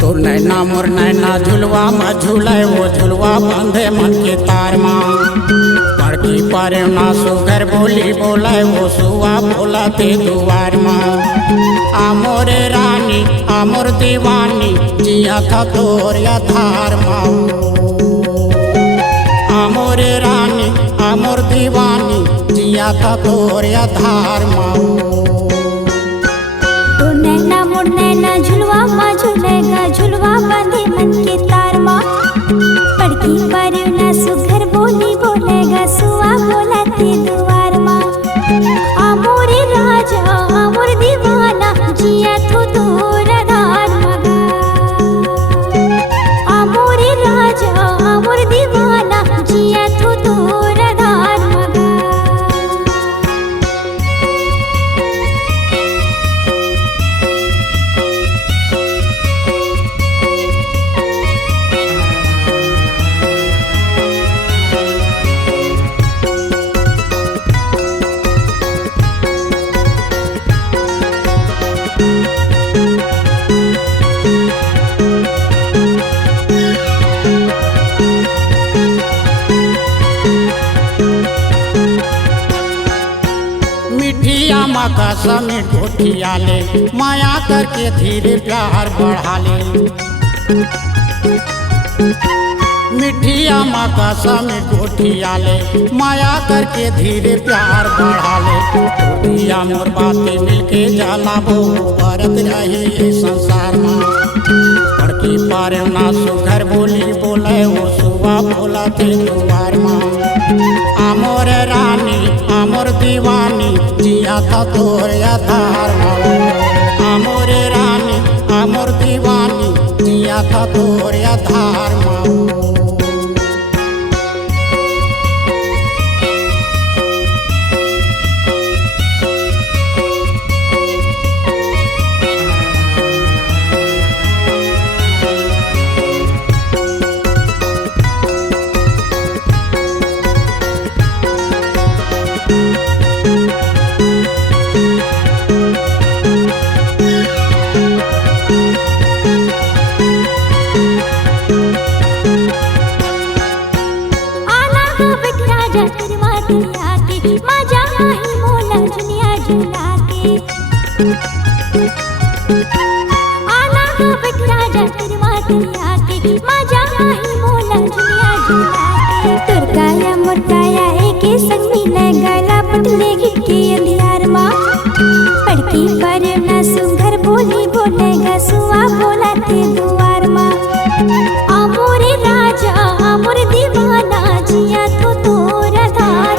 तोर नैना मोर नैना झुलवा में झूले वो झुलवा बंधे मन के तार माँ बड़की पर ना सुगर बोली बोले वो सुआ बोला ते दुआर माँ आमोरे रानी आमोर दीवानी जिया था तोर आधार माँ आमोरे रानी आमोर दीवानी जिया था तोर आधार माँ तो नैना मोर नैना झुलवा माँ झूलेगा झुलवा बांधे मन के तार माँ बड़की पर ना सुघर बोली बोलेगा सुआ बोला ते दुआर माँ आमोरे राजा आमोर दीवाना जिया थो तोर आधार मगा आमोरे राजा आमोर दीवाना जिया थो तोर आधार मगा मिठिया माँ का समीर गोठिया ले माया करके धीरे प्यार बढ़ा ले मिठिया माँ का समीर गोठिया ले माया करके धीरे प्यार बढ़ा ले तोरिया मोर बातें मिलके जाला वो भरत रही ये संसार माँ बड़की पार ना सुघर बोली बोले वो सुआ बोला ते दुआर माँ आमोर रानी आमोर दीवानी जिया था तोर आधार माँ आमोर रानी आमोर दीवानी जिया था तोर आधार माँ मजा आई मोला दुनिया झुला के आना का बटरा जटरवा दुनिया के मजा आई मोला दुनिया झुला के तुरकाया मुरकाया एक संग मिले गला पटले के अंधियार माँ पड़की पर ना सुघर बोली बोलेगा सुआ बोला ते दुआर माँ आमोरे राजा आमोर दीवाना जिया तो तोर आधार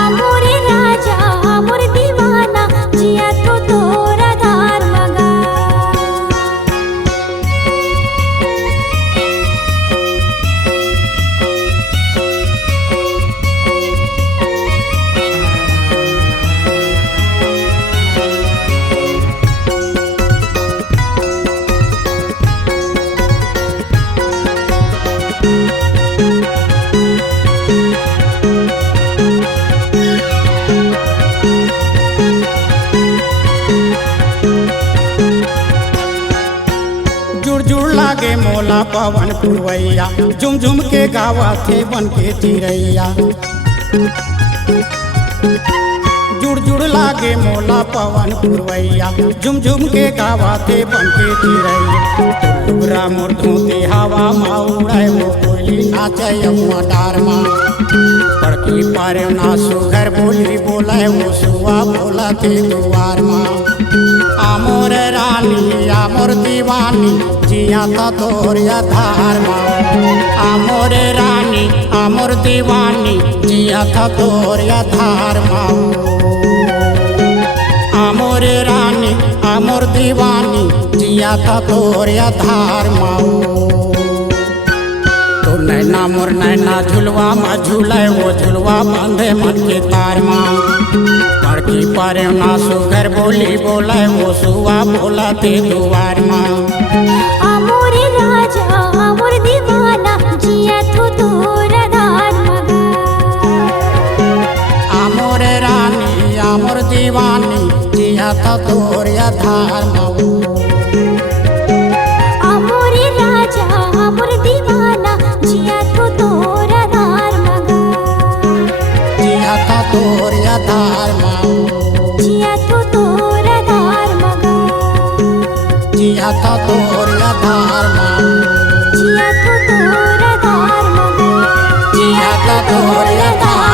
आमोरे राजा आमोर दीवाना जिया तो तोर आधार मगा जुड़ जुड़ लागे मोला पवन पुरवैया झुम झुम के गावा थे बन के चिड़ैया जुड़ जुड़ लागे मोला पवन पुरवैया झुम झुम के गावा थे बन के चिड़ैया टुकड़ा मोर धोती हवा माँ उड़े वो कोयली नाचे यमुआ डार माँ बड़की पारे ना सुघर बोली बोले वो सुआ बोला थे दुआर माँ आमोर रानी आमोर दीवानी जिया था तोर आधार माँ आमोर रानी आमोर दीवानी जिया था तोर आधार माँ आमोर रानी आमोर दीवानी जिया था तोर आधार माँ तो नैना मोर नैना झुलवा में झूले वो झुलवा बंधे मन के तार माँ बड़की पर ना सुगर बोली बोले वो सुआ बोला ते दुआर माँ आमोरे राजा आमोर दीवाना जिया थो तोर आधार मगा आमोर रानी आमोर दीवानी जिया जिया था तोर आधार माऊ अमोरे राजा अमोर दीवाना जिया तो तोर आधार मगा जिया था तोर आधार माऊ जिया तो तोर आधार मगा जिया था तोर आधार माऊ जिया तो तोर आधार मगा जिया था तोर आधार